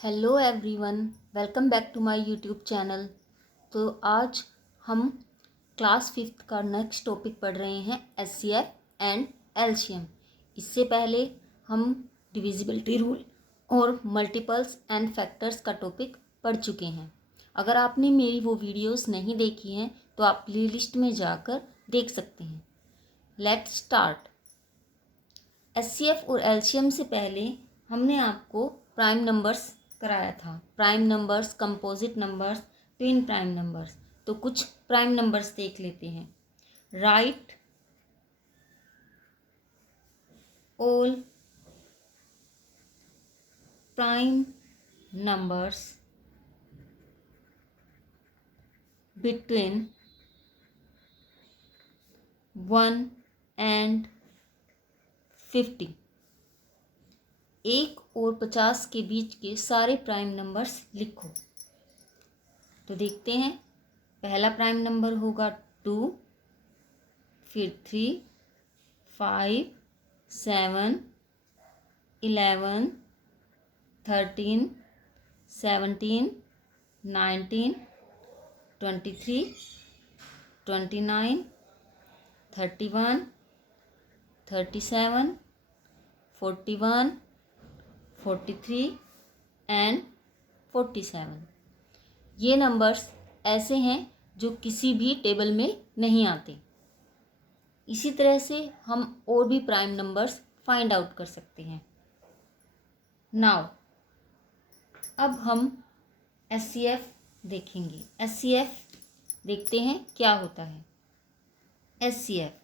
Hello everyone, welcome back to my YouTube channel. तो आज हम क्लास फिफ्थ का नेक्स्ट टॉपिक पढ़ रहे हैं एचसीएफ एंड एलसीएम। इससे पहले हम डिविजिबिलिटी रूल और मल्टीपल्स एंड फैक्टर्स का टॉपिक पढ़ चुके हैं। अगर आपने मेरी वो वीडियोस नहीं देखी हैं तो आप प्लेलिस्ट में जाकर देख सकते हैं। Let's start. एचसीएफ और एलसीएम से पहले हमने आपको प्राइम नंबर्स कराया था। Prime numbers, composite numbers, twin prime numbers. तो कुछ प्राइम नंबर्स देख लेते हैं। Right all prime numbers between 1 and 50। 1 और 50 के बीच के सारे प्राइम नंबर्स लिखो। तो देखते हैं। पहला प्राइम नंबर होगा 2, फिर 3, 5, 7, 11, 13, 17, 19, 23, 29, 31, 37, 41, 43 एंड 47। ये नंबर्स ऐसे हैं जो किसी भी टेबल में नहीं आते। इसी तरह से हम और भी प्राइम नंबर्स फाइंड आउट कर सकते हैं। नाउ अब हम एचसीएफ देखेंगे। एचसीएफ देखते हैं क्या होता है। HCF,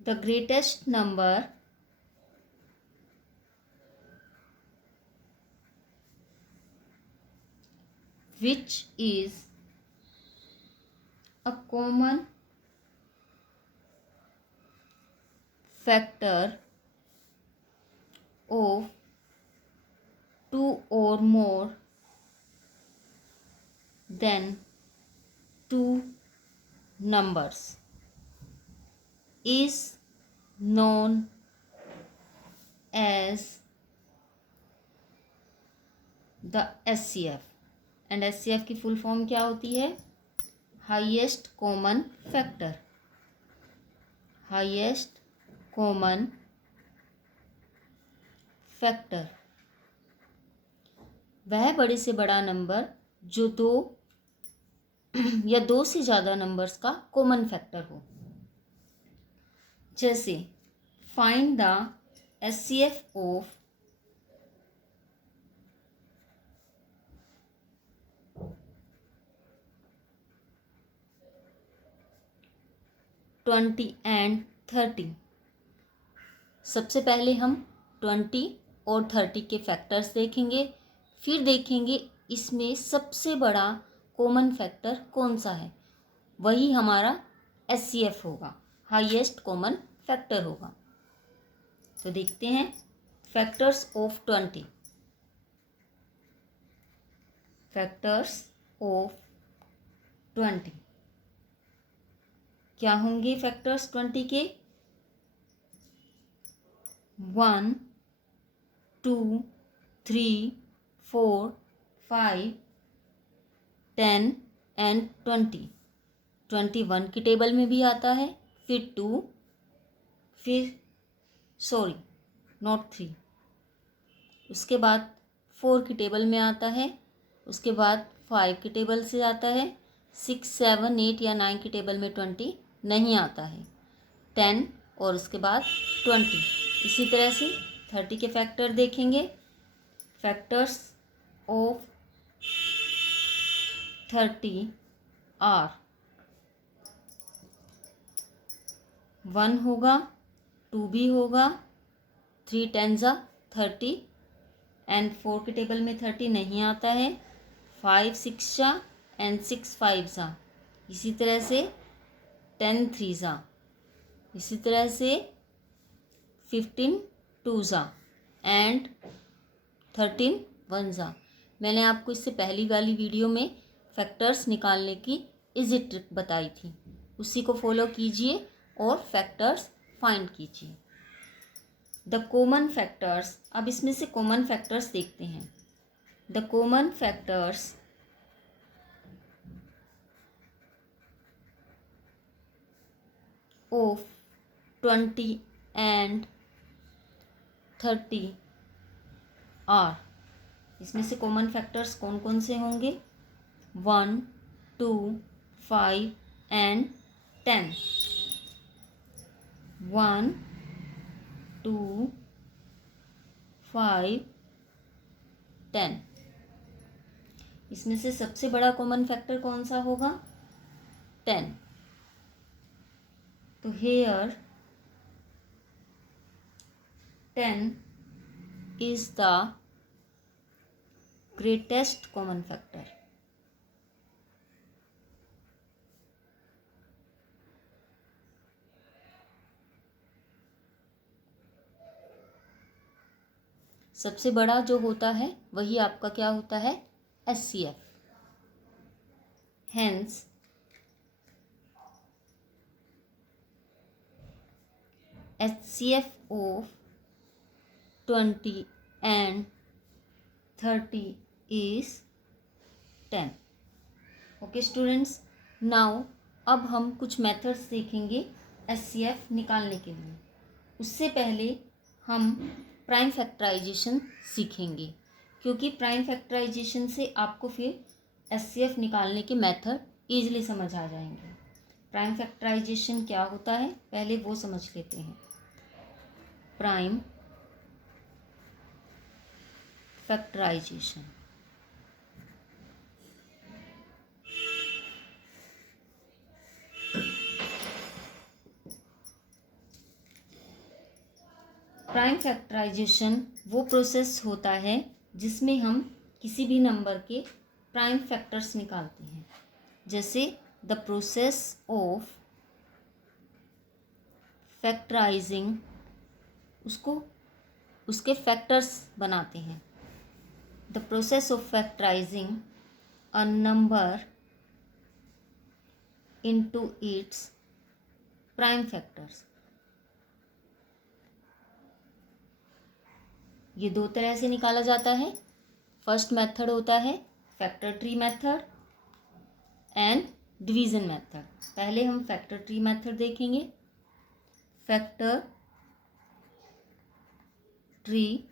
the greatest number which is a common factor of two or more than two numbers is known as the HCF। And HCF की फुल फॉर्म क्या होती है? Highest common factor. Highest common factor वह बड़े से बड़ा number जो दो या दो से ज़्यादा नंबर्स का कॉमन फैक्टर हो। जैसे find the HCF of 20 and 30। सबसे पहले हम 20 और 30 के फैक्टर्स देखेंगे, फिर देखेंगे इसमें सबसे बड़ा कॉमन फैक्टर कौन सा है। वही हमारा HCF होगा, हाईएस्ट कॉमन फैक्टर होगा। तो देखते हैं फैक्टर्स ऑफ 20। फैक्टर्स ऑफ 20 क्या होंगे? फैक्टर्स 20 के 1, 2, 3, 4, 5, 10 एंड 20। 21 की टेबल में भी आता है, फिर 2, फिर नॉट 3। उसके बाद 4 की टेबल में आता है, उसके बाद 5 की टेबल से आता है, 6, 7, 8 या 9 की टेबल में 20 नहीं आता है, 10 और उसके बाद 20। इसी तरह से 30 के फैक्टर देखेंगे। फैक्टर्स ऑफ 30 आर 1 होगा, 2 भी होगा, 3 10 जा 30 एंड 4 की टेबल में 30 नहीं आता है, 5 6 जा एंड 6 5 जा। इसी तरह से 10 3 जा। इसी तरह से 15 2 जा एंड 13 1 जा। मैंने आपको इससे पहली वाली वीडियो में फैक्टर्स निकालने की इजी ट्रिक बताई थी, उसी को फॉलो कीजिए और फैक्टर्स फाइंड कीजिए। द कॉमन फैक्टर्स, अब इसमें से कॉमन फैक्टर्स देखते हैं। The common factors of 20 and 30 are, इसमें से कॉमन फैक्टर्स कौन कौन से होंगे? 1, 2, 5 and 10। 1, 2, 5, 10। इसमें से सबसे बड़ा कॉमन फैक्टर कौन सा होगा? 10। तो hair 10 is the greatest common factor। सबसे बड़ा जो होता है वही आपका क्या होता है? HCF। Hence HCF of 20 and 30 is 10। Okay students, now अब हम कुछ मेथड्स देखेंगे HCF निकालने के लिए। उससे पहले हम प्राइम फैक्टराइजेशन सीखेंगे, क्योंकि प्राइम फैक्टराइजेशन से आपको फिर HCF निकालने के मेथड ईजिली समझ आ जाएंगे। प्राइम फैक्टराइजेशन क्या होता है पहले वो समझ लेते हैं। प्राइम फैक्टराइजेशन, प्राइम फैक्टराइजेशन वो प्रोसेस होता है जिसमें हम किसी भी नंबर के प्राइम फैक्टर्स निकालते हैं। जैसे द प्रोसेस ऑफ फैक्टराइजिंग, उसको उसके फैक्टर्स बनाते हैं। The process of factorising a number into its prime factors. ये दो तरह से निकाला जाता है। फर्स्ट मेथड होता है factor tree method and division method. पहले हम फैक्टर ट्री मेथड देखेंगे। Factor tree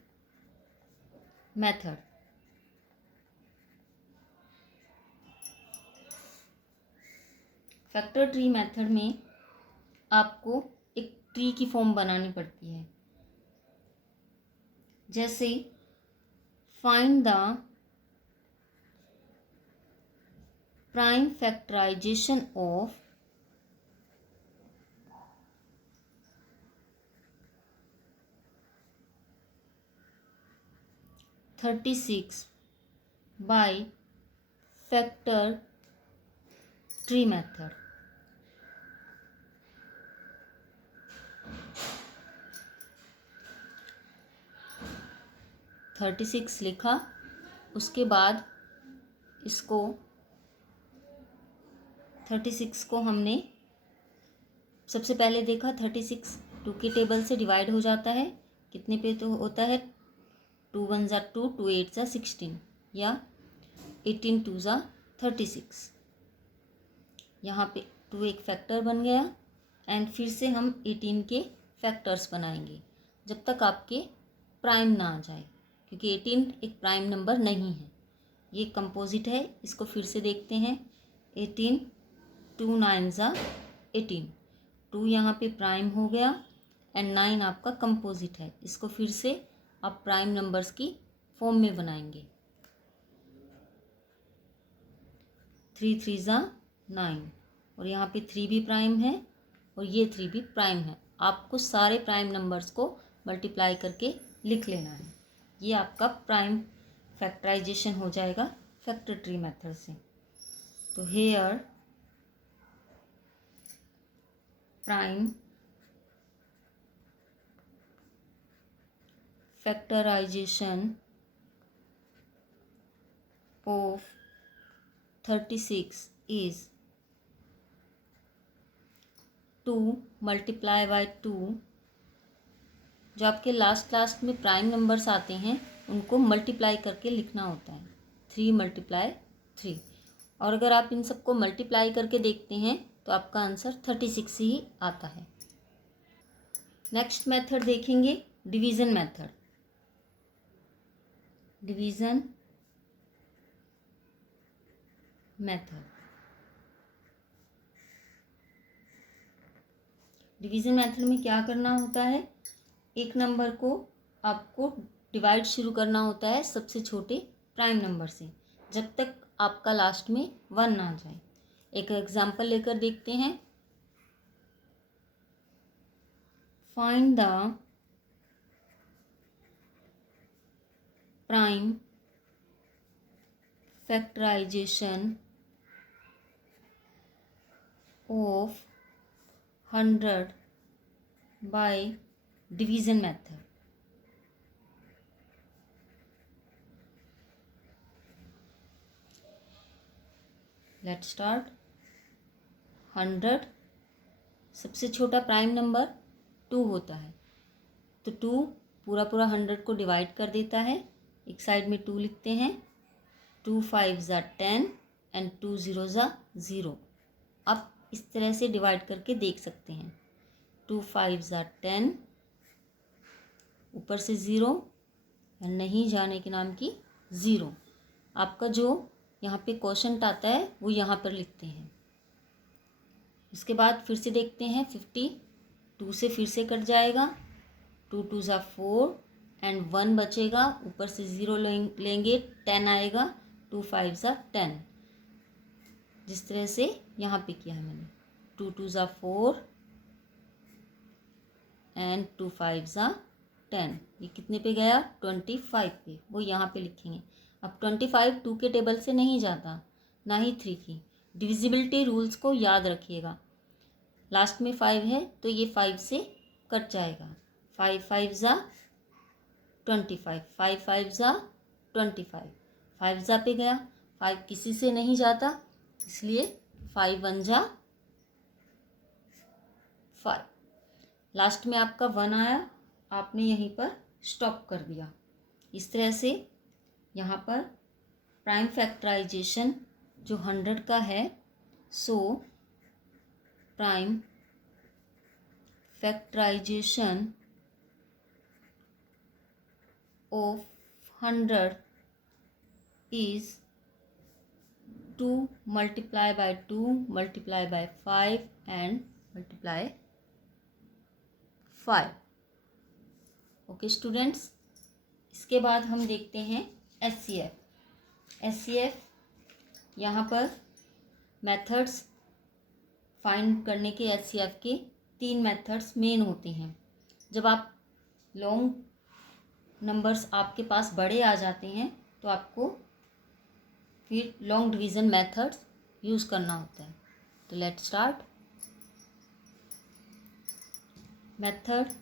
method, factor tree method में आपको एक ट्री की फॉर्म बनानी पड़ती है। जैसे find the prime factorization of 36 by factor tree method. Thirty six लिखा, उसके बाद इसको 36 को हमने सबसे पहले देखा 36 टू के टेबल से डिवाइड हो जाता है। कितने पे तो होता है? 2 1 ज़ा 2, 2 8 ज़ा 16 या 18 2 ज़ा 36। यहाँ पे 2 एक फैक्टर बन गया एंड फिर से हम 18 के फैक्टर्स बनाएंगे जब तक आपके प्राइम ना आ जाए, क्योंकि 18 एक प्राइम नंबर नहीं है, ये कंपोजिट है। इसको फिर से देखते हैं। 18 2 9 ज़ा 18, 2 यहाँ पे प्राइम हो गया एंड 9 आपका कंपोजिट है। इसको फिर से आप प्राइम नंबर्स की फॉर्म में बनाएंगे। 3 3 ज़ा 9 और यहाँ पे 3 भी प्राइम है और ये 3 भी प्राइम है। आपको सारे प्राइम नंबर्स को मल्टीप्लाई करके लिख लेना है। ये आपका प्राइम फैक्टराइजेशन हो जाएगा फैक्टर ट्री मेथड से। तो here prime factorization of 36 is 2 multiply by 2, जो आपके लास्ट में प्राइम नंबर्स आते हैं उनको मल्टीप्लाई करके लिखना होता है। 3 × 3। और अगर आप इन सबको मल्टीप्लाई करके देखते हैं तो आपका आंसर 36 ही आता है। नेक्स्ट मेथड देखेंगे division method. Division method division method में क्या करना होता है, एक नंबर को आपको डिवाइड शुरू करना होता है सबसे छोटे प्राइम नंबर से, जब तक आपका लास्ट में 1 ना आ जाए। एक एग्जांपल लेकर देखते हैं। Find the prime factorization of 100 by division method. Let's start. 100 सबसे छोटा प्राइम नंबर 2 होता है, तो 2 पूरा 100 को डिवाइड कर देता है। एक साइड में 2 लिखते हैं। 2 5 = 10 एंड 2 0 = 0। आप इस तरह से डिवाइड करके देख सकते हैं। 2 5 = 10, ऊपर से 0, नहीं जाने के नाम की 0। आपका जो यहाँ पे क्वोशंट आता है वो यहाँ पर लिखते हैं। उसके बाद फिर से देखते हैं। 50 2 से फिर से कट जाएगा। 2 2 = 4 एंड 1 बचेगा, ऊपर से 0 लेंगे, 10 आएगा। 2 5 = 10। जिस तरह से यहाँ पे किया है मैंने। 2 2 = 4 एंड 2 5 = 10। ये कितने पे गया? 25 पे। वो यहाँ पे लिखेंगे। अब 25 2 के टेबल से नहीं जाता, ना ही 3 की। डिविजिबिलिटी रूल्स को याद रखिएगा। लास्ट में 5 है तो ये 5 से कट जाएगा। 5 5 = 25, 5 5 = 25। 5 पे गया, 5 किसी से नहीं जाता, इसलिए 5 1 = 5। लास्ट में आपका 1 आया, आपने यहीं पर स्टॉप कर दिया। इस तरह से यहाँ पर प्राइम फैक्टराइजेशन जो 100 का है, so prime factorization of 100 is 2 × 2 × 5 and multiply 5। Okay students, इसके बाद हम देखते हैं SCF। यहाँ पर मेथड्स फाइंड करने के SCF के 3 मेथड्स मेन होते हैं। जब आप लॉन्ग नंबर्स आपके पास बड़े आ जाते हैं तो आपको फिर लॉन्ग डिवीज़न मेथड्स यूज़ करना होता है। तो let's start. Method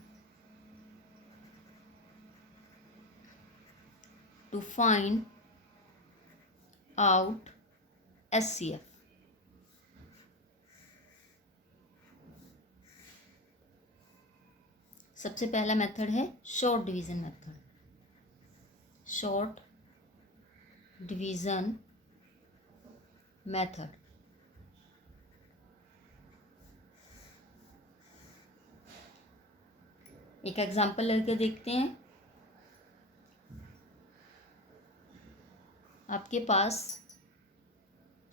to find out SCF। सबसे पहला मेथड है short division method. Short division method. एक एग्जांपल लेकर देखते हैं। आपके पास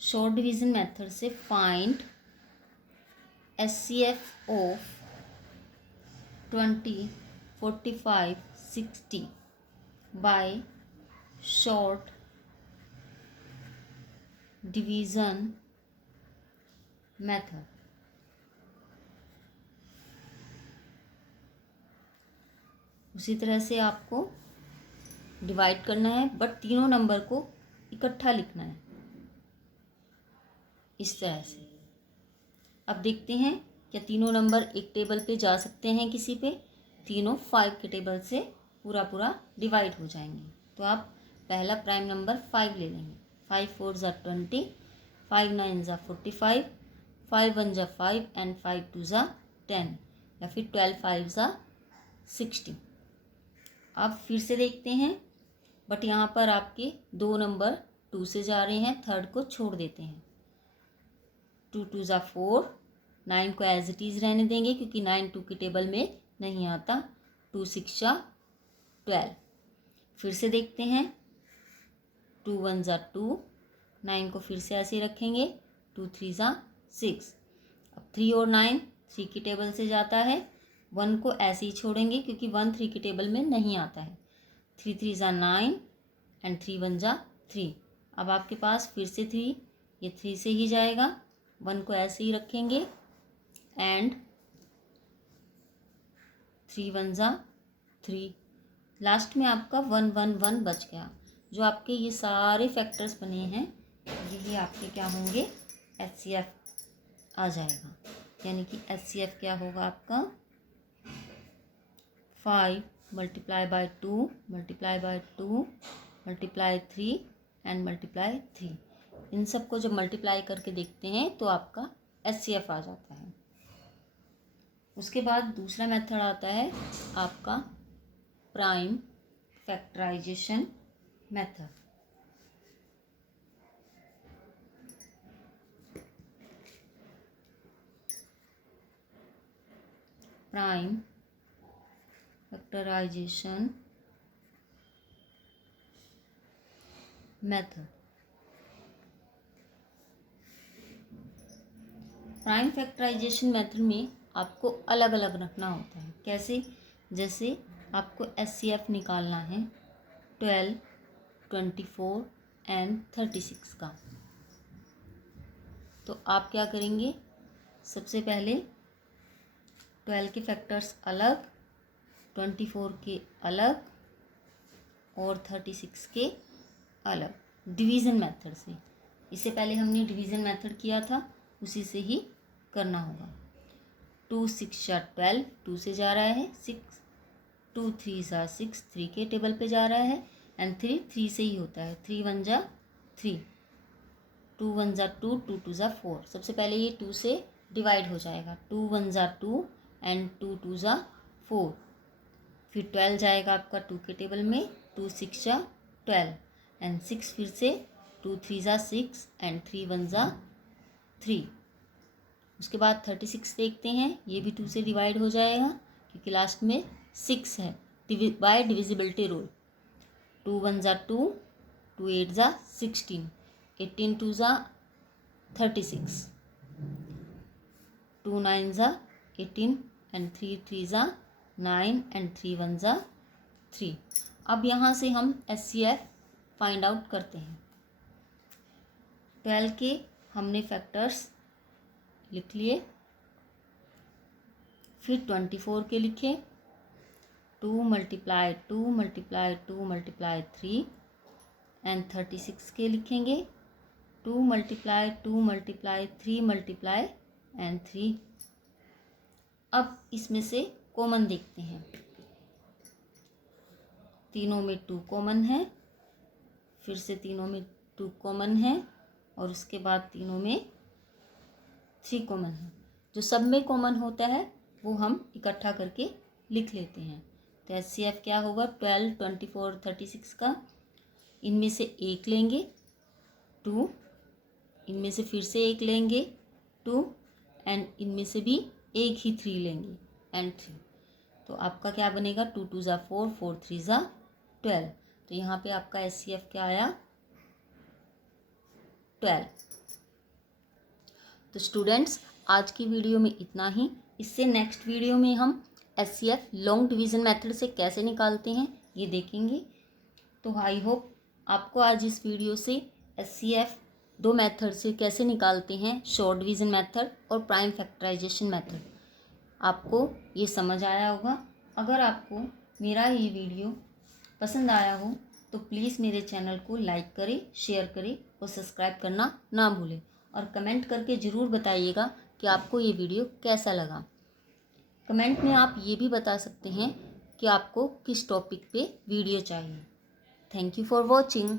शॉर्ट डिवीज़न मेथड से find SCF of 20 45 60 by short division method. उसी तरह से आपको डिवाइड करना है, बट तीनों नंबर को इकट्ठा लिखना है इस तरह से। अब देखते हैं क्या तीनों नंबर एक टेबल पे जा सकते हैं किसी पे। तीनों 5 के टेबल से पूरा डिवाइड हो जाएंगे। तो आप पहला प्राइम नंबर 5 ले लेंगे। 5 4 = 20, 5 9 = 45, 5 1 = 5 एंड 5 2 = 10, या फिर 12 5 = 60। अब फिर से देखते हैं, बट यहाँ पर आपके 2 नंबर 2 से जा रहे हैं, थर्ड को छोड़ देते हैं। 2 2 ज़ा 4, 9 को एज इट इज़ रहने देंगे क्योंकि 9 2 की टेबल में नहीं आता। 2 6 ज़ा 12। फिर से देखते हैं, 2 1 ज़ा 2, 9 को फिर से ऐसे रखेंगे। 2 3 ज़ा 6। अब 3 और 9 3 की टेबल से जाता है, 1 को ऐसे ही छोड़ेंगे क्योंकि 1 3 की टेबल में नहीं आता है। 3 3 ज़ा 9 एंड 3 1 ज़ा 3। अब आपके पास फिर से 3, ये 3 से ही जाएगा, 1 को ऐसे ही रखेंगे एंड 3 1 ज़ा 3। लास्ट में आपका 1 1 1 बच गया। जो आपके ये सारे फैक्टर्स बने हैं यही आपके क्या होंगे, HCF आ जाएगा। यानी कि HCF क्या होगा आपका, 5 multiply by 2 multiply by 2 multiply 3 and multiply 3। इन सब को जब मल्टीप्लाई करके देखते हैं तो आपका HCF आ जाता है। उसके बाद दूसरा मेथड आता है आपका prime factorization method. Prime factorization method. Prime factorization method में आपको अलग अलग रखना होता है। कैसे, जैसे आपको HCF निकालना है 12, 24 एंड 36 का। तो आप क्या करेंगे, सबसे पहले 12 के फैक्टर्स अलग, 24 के अलग और 36 के अलग, डिवीज़न मेथड से। इससे पहले हमने डिवीज़न मेथड किया था, उसी से ही करना होगा। 2 6 ज़ा 12, 2 से जा रहा है 6। 2 3 ज़ा 6, 3 के टेबल पे जा रहा है एंड 3 3 से ही होता है। 3 1 ज़ा 3, 2 1 ज़ा 2, 2 2 ज़ा 4। सबसे पहले ये 2 से डिवाइड हो जाएगा। 2 1 ज़ा 2 एंड 2 2 ज़ा 4। फिर 12 जाएगा आपका 2 के टेबल में। 2 6 ज़ा 12 एंड 6 फिर से 2 3 ज़ा 6 एंड 3 1 ज़ा 3। उसके बाद 36 देखते हैं, ये भी 2 से डिवाइड हो जाएगा क्योंकि लास्ट में 6 है, बाय डिविजिबिलिटी रूल। 2 1 ज़ा 2, 2 8 ज़ा 16, 18 2 ज़ा 36, 2 9 ज़ा 18 एंड 3 3 ज़ा 9 एंड 3 1 ज़ा 3। अब यहाँ से हम HCF फाइंड आउट करते हैं। 12 के हमने फैक्टर्स लिख लिए, फिर 24 के लिखे। 2 मल्टीप्लाई 2 मल्टीप्लाई 2 मल्टीप्लाई 3 एंड 36 के लिखेंगे। 2 मल्टीप्लाई 2 मल्टीप्लाई 3 मल्टीप्लाई एंड 3। अब इसमें से कॉमन देखते हैं। तीनों में 2 कॉमन है, फिर से तीनों में 2 कॉमन है और उसके बाद तीनों में 3 कॉमन है। जो सब में कॉमन होता है वो हम इकट्ठा करके लिख लेते हैं। तो HCF क्या होगा, 12 24 36 का इनमें से एक लेंगे 2, इनमें से फिर से एक लेंगे 2 एंड इनमें से भी एक ही 3 लेंगे एंड 3। तो आपका क्या बनेगा, 2 2 ज़ा 4, 4 3 ज़ा 12। तो यहाँ पे आपका HCF क्या आया, 12। तो स्टूडेंट्स आज की वीडियो में इतना ही। इससे नेक्स्ट वीडियो में हम HCF लॉन्ग डिवीज़न मेथड से कैसे निकालते हैं ये देखेंगे। तो आई होप आपको आज इस वीडियो से HCF 2 मेथड से कैसे निकालते हैं, शॉर्ट डिवीज़न मेथड और प्राइम फैक्टराइजेशन मेथड, आपको ये समझ आया होगा। अगर आपको मेरा ये वीडियो पसंद आया हो तो प्लीज़ मेरे चैनल को लाइक करें, शेयर करें और सब्सक्राइब करना ना भूलें। और कमेंट करके ज़रूर बताइएगा कि आपको ये वीडियो कैसा लगा। कमेंट में आप ये भी बता सकते हैं कि आपको किस टॉपिक पे वीडियो चाहिए। Thank you for watching.